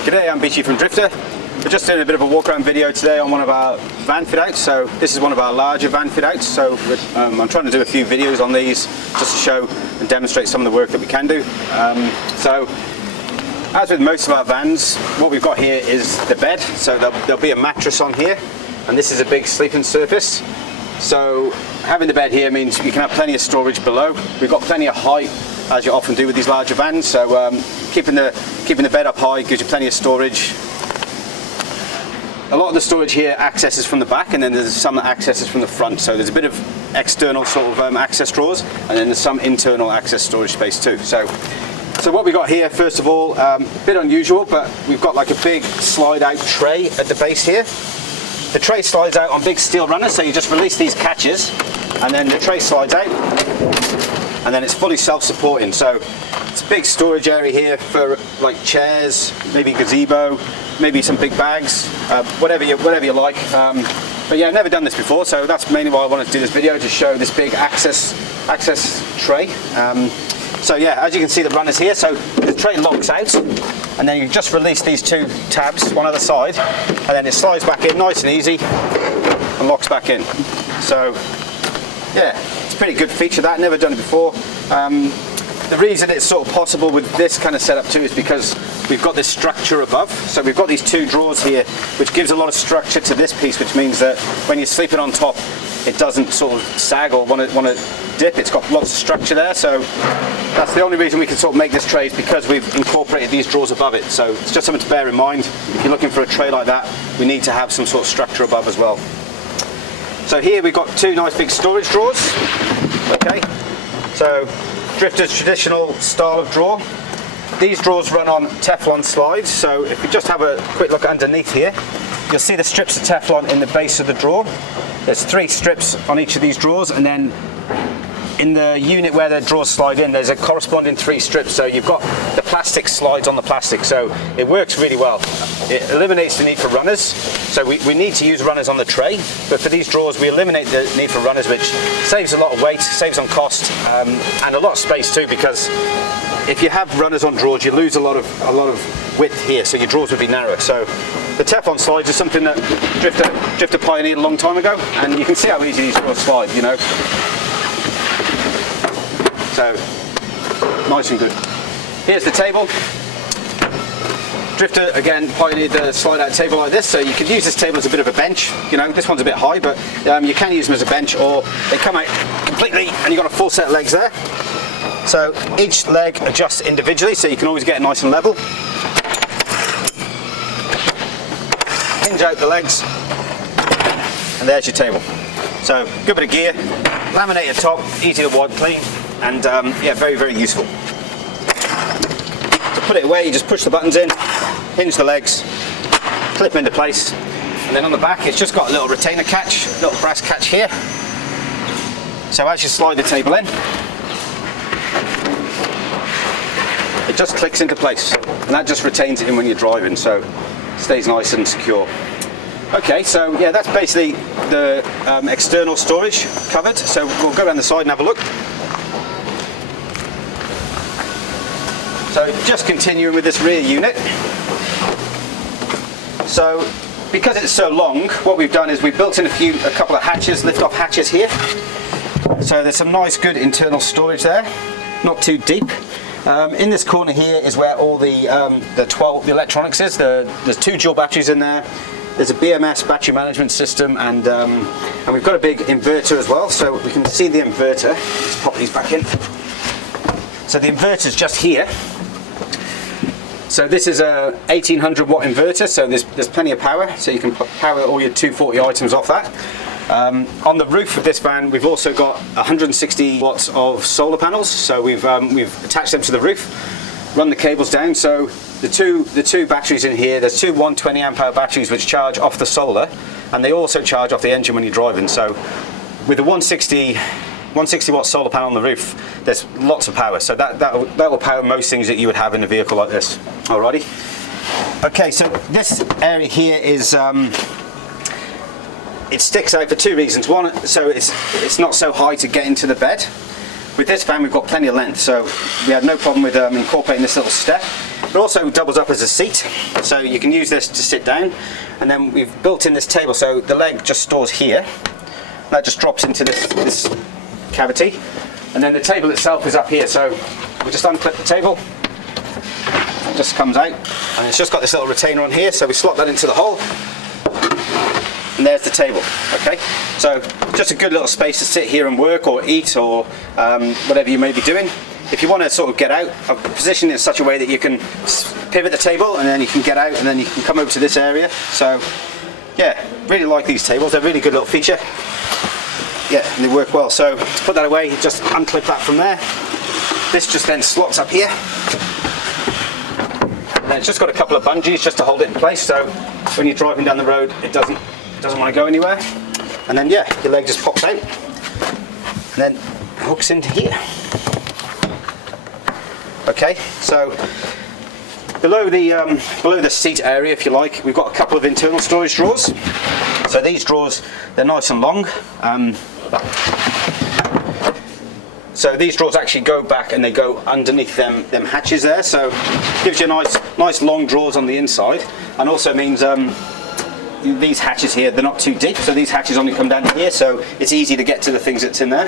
G'day, I'm BG from Drifta. We're just doing a bit of a walk around video today on one of our van fit outs. So this is one of our larger van fit outs. So I'm trying to do a few videos on these just to show and demonstrate some of the work that we can do. So as with most of our vans, what we've got here is the bed. So there'll be a mattress on here, and this is a big sleeping surface. So having the bed here means you can have plenty of storage below. We've got plenty of height, as you often do with these larger vans. So keeping the bed up high gives you plenty of storage. A lot of the storage here accesses from the back, and then there's some that accesses from the front. So there's a bit of external sort of access drawers, and then there's some internal access storage space too. So what we got here, first of all, a bit unusual, but we've got like a big slide out tray at the base here. The tray slides out on big steel runners, so you just release these catches, and then the tray slides out, and then it's fully self-supporting. So it's a big storage area here for like chairs, maybe gazebo, maybe some big bags, whatever you like. But yeah, I've never done this before, so that's mainly why I wanted to do this video, to show this big access tray. So yeah, as you can see, the runners here, so the tray locks out, and then you just release these two tabs, one other side, and then it slides back in nice and easy and locks back in. So yeah, it's a pretty good feature. That never done it before. The reason it's sort of possible with this kind of setup too is because we've got this structure above. So we've got these two drawers here, which gives a lot of structure to this piece, which means that when you're sleeping on top, it doesn't sort of sag or want to dip. It's got lots of structure there. So that's the only reason we can sort of make this tray, is because we've incorporated these drawers above it. So it's just something to bear in mind. If you're looking for a tray like that, we need to have some sort of structure above as well. So here we've got two nice big storage drawers. Okay, so Drifta's traditional style of drawer. These drawers run on Teflon slides, so if you just have a quick look underneath here, you'll see the strips of Teflon in the base of the drawer. There's 3 strips on each of these drawers, and then in the unit where the drawers slide in, there's a corresponding 3 strips, so you've got the plastic slides on the plastic, so it works really well. It eliminates the need for runners, so we need to use runners on the tray, but for these drawers we eliminate the need for runners, which saves a lot of weight, saves on cost, and a lot of space too, because if you have runners on drawers, you lose a lot of width here, so your drawers would be narrower. So the Teflon slides is something that Drifta pioneered a long time ago, and you can see how easy these drawers slide, you know. So nice and good. Here's the table. Drifta again pioneered the slide out table like this, so you can use this table as a bit of a bench. You know, this one's a bit high, but you can use them as a bench, or they come out completely and you've got a full set of legs there. So each leg adjusts individually, so you can always get it nice and level. Hinge out the legs, and there's your table. So good bit of gear, laminated top, easy to wipe clean, and yeah, very, very useful. To put it away, you just push the buttons in, hinge the legs, clip into place, and then on the back it's just got a little retainer catch, little brass catch here. So as you slide the table in, it just clicks into place, and that just retains it in when you're driving, so it stays nice and secure. Okay, so yeah, that's basically the external storage covered, so we'll go around the side and have a look. So just continuing with this rear unit. So because it's so long, what we've done is we've built in a couple of hatches, lift-off hatches here. So there's some nice good internal storage there, not too deep. In this corner here is where all the electronics is. There's 2 dual batteries in there. There's a BMS battery management system, and we've got a big inverter as well. So we can see the inverter. Let's pop these back in. So the inverter's just here. So this is a 1800 watt inverter. So there's plenty of power. So you can power all your 240 items off that. On the roof of this van, we've also got 160 watts of solar panels. So we've attached them to the roof, run the cables down. So the two batteries in here, there's 2 120 amp hour batteries which charge off the solar, and they also charge off the engine when you're driving. So with the 160 watt solar panel on the roof, there's lots of power. So that will power most things that you would have in a vehicle like this. Alrighty. Okay, so this area here is it sticks out for 2 reasons. One, so it's not so high to get into the bed. With this van we've got plenty of length, so we had no problem with incorporating this little step. It also doubles up as a seat, so you can use this to sit down. And then we've built in this table, so the leg just stores here. That just drops into this cavity. And then the table itself is up here, so we just unclip the table. It just comes out, and it's just got this little retainer on here, so we slot that into the hole. And there's the table, okay? So just a good little space to sit here and work or eat or whatever you may be doing. If you want to sort of get out, I've positioned it in such a way that you can pivot the table and then you can get out and then you can come over to this area. So yeah, really like these tables. They're a really good little feature. Yeah, and they work well. So to put that away, just unclip that from there. This just then slots up here. And it's just got a couple of bungees just to hold it in place. So when you're driving down the road, it doesn't want to go anywhere. And then yeah, your leg just pops out and then hooks into here. Okay, so below the seat area, if you like, we've got a couple of internal storage drawers. So these drawers, they're nice and long. So these drawers actually go back and they go underneath them hatches there. So it gives you nice long drawers on the inside, and also means these hatches here, they're not too deep. So these hatches only come down here, so it's easy to get to the things that's in there.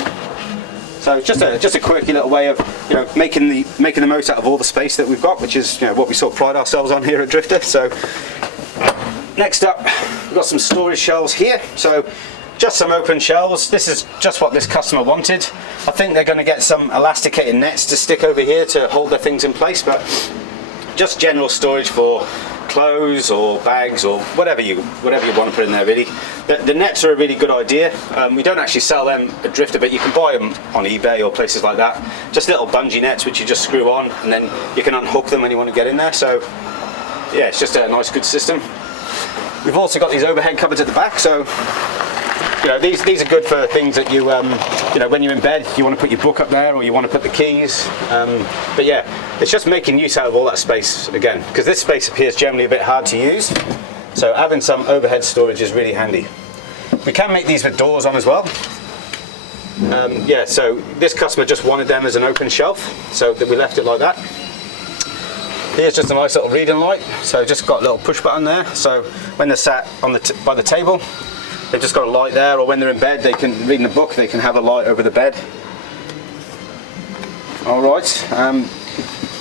So just a quirky little way of making the most out of all the space that we've got, which is what we sort of pride ourselves on here at Drifta. So next up, we've got some storage shelves here. So just some open shelves. This is just what this customer wanted. I think they're going to get some elasticated nets to stick over here to hold their things in place, but just general storage for clothes or bags or whatever you want to put in there really. The nets are a really good idea. We don't actually sell them at Drifta, but you can buy them on eBay or places like that. Just little bungee nets which you just screw on and then you can unhook them when you want to get in there. So yeah, it's just a nice good system. We've also got these overhead cupboards at the back, so these are good for things that you when you're in bed, you want to put your book up there or you want to put the keys. But yeah, it's just making use out of all that space again, because this space appears generally a bit hard to use. So having some overhead storage is really handy. We can make these with doors on as well. Yeah, so this customer just wanted them as an open shelf, so that we left it like that. Here's just a nice little reading light. So just got a little push button there. So when they're sat on by the table, they've just got a light there, or when they're in bed, they can read in the book, they can have a light over the bed. All right.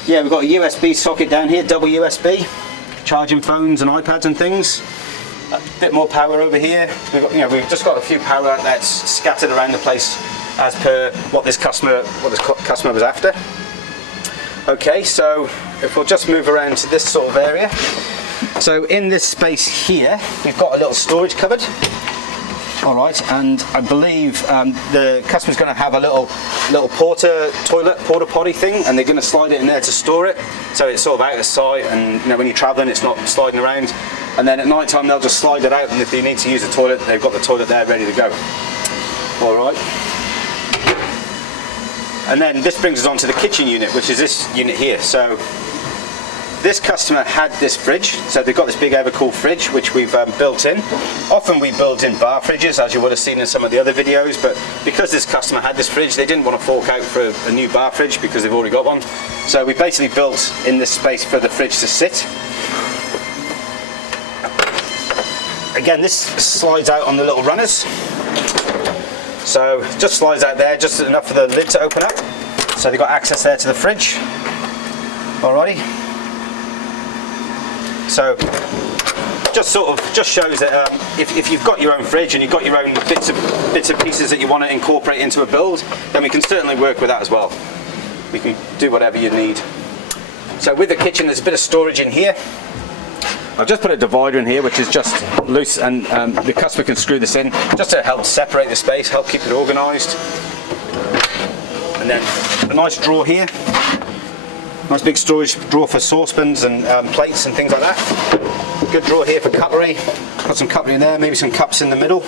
Yeah, we've got a USB socket down here, double USB, charging phones and iPads and things. A bit more power over here. We've just got a few power outlets scattered around the place as per what this customer was after. Okay, so if we'll just move around to this sort of area. So in this space here, we've got a little storage cupboard. All right, and I believe the customer's going to have a little porta potty thing, and they're going to slide it in there to store it, so it's sort of out of sight, and when you're traveling, it's not sliding around. And then at night time, they'll just slide it out, and if they need to use the toilet, they've got the toilet there ready to go. All right. And then this brings us on to the kitchen unit, which is this unit here. So this customer had this fridge, so they've got this big Evercool fridge which we've built in. Often we build in bar fridges, as you would have seen in some of the other videos, but because this customer had this fridge, they didn't want to fork out for a new bar fridge because they've already got one. So we basically built in this space for the fridge to sit. Again, this slides out on the little runners. So just slides out there, just enough for the lid to open up. So they've got access there to the fridge. Alrighty. So just shows that if you've got your own fridge and you've got your own bits and pieces that you want to incorporate into a build, then we can certainly work with that as well. We can do whatever you need. So with the kitchen, there's a bit of storage in here. I've just put a divider in here which is just loose, and the customer can screw this in just to help separate the space, help keep it organised. And then a nice drawer here. Nice big storage drawer for saucepans and plates and things like that. Good drawer here for cutlery. Got some cutlery in there, maybe some cups in the middle.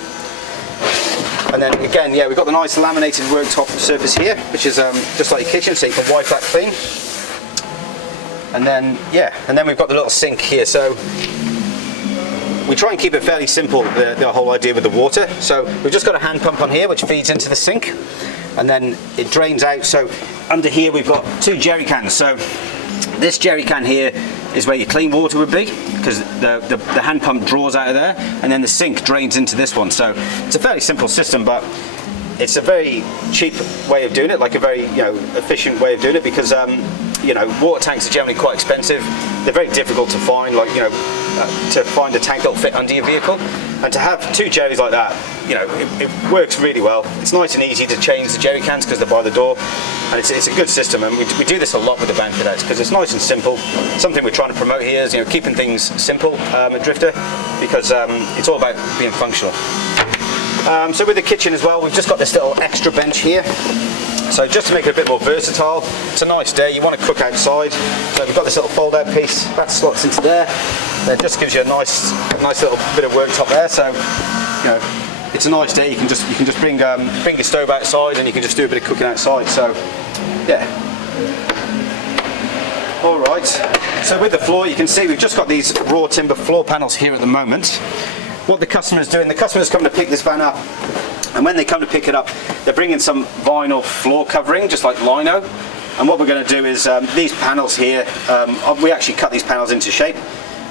And then again, yeah, we've got the nice laminated worktop surface here, which is just like your kitchen, so you can wipe that clean. And then, yeah, and then we've got the little sink here. So we try and keep it fairly simple, the whole idea with the water. So we've just got a hand pump on here which feeds into the sink, and then it drains out. So under here we've got 2 jerry cans. So This jerry can here is where your clean water would be, because the hand pump draws out of there, and then the sink drains into this one. So it's a fairly simple system, but it's a very cheap way of doing it, like a very efficient way of doing it, because water tanks are generally quite expensive. They're very difficult to find, like to find a tank that'll fit under your vehicle, and to have 2 jerrys like that, it works really well. It's nice and easy to change the jerry cans because they're by the door, and it's a good system. And we do this a lot with the van fit outs because it's nice and simple. Something we're trying to promote here is keeping things simple at Drifta, because it's all about being functional. So with the kitchen as well, we've just got this little extra bench here. So just to make it a bit more versatile, it's a nice day, you want to cook outside. So we've got this little fold out piece, that slots into there. That just gives you a nice little bit of worktop there. So it's a nice day, you can just bring your stove outside and you can just do a bit of cooking outside. So yeah. Alright, so with the floor you can see we've just got these raw timber floor panels here at the moment. What the customer's doing, the customer's coming to pick this van up, and when they come to pick it up, they're bringing some vinyl floor covering, just like lino. And what we're going to do is these panels here, we actually cut these panels into shape,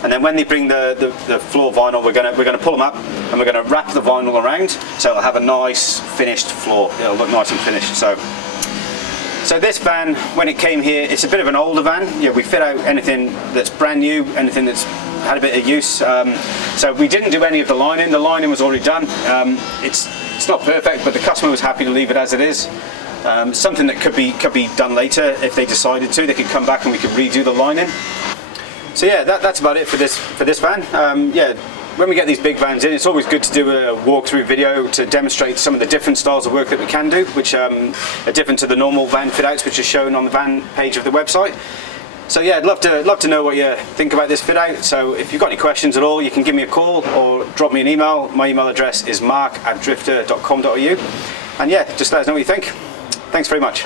and then when they bring the floor vinyl, we're going to pull them up and we're going to wrap the vinyl around, so it'll have a nice finished floor. It'll look nice and finished. So this van, when it came here, it's a bit of an older van. We fit out anything that's brand new, anything that's had a bit of use. So we didn't do any of the lining. The lining was already done. It's not perfect, but the customer was happy to leave it as it is. Something that could be done later if they decided to. They could come back and we could redo the lining. So yeah, that's about it for this van. Yeah. When we get these big vans in, it's always good to do a walkthrough video to demonstrate some of the different styles of work that we can do, which are different to the normal van fit outs, which is shown on the van page of the website. So yeah, I'd love to know what you think about this fit out. So if you've got any questions at all, you can give me a call or drop me an email. My email address is mark@drifta.com.au, and yeah, just let us know what you think. Thanks very much.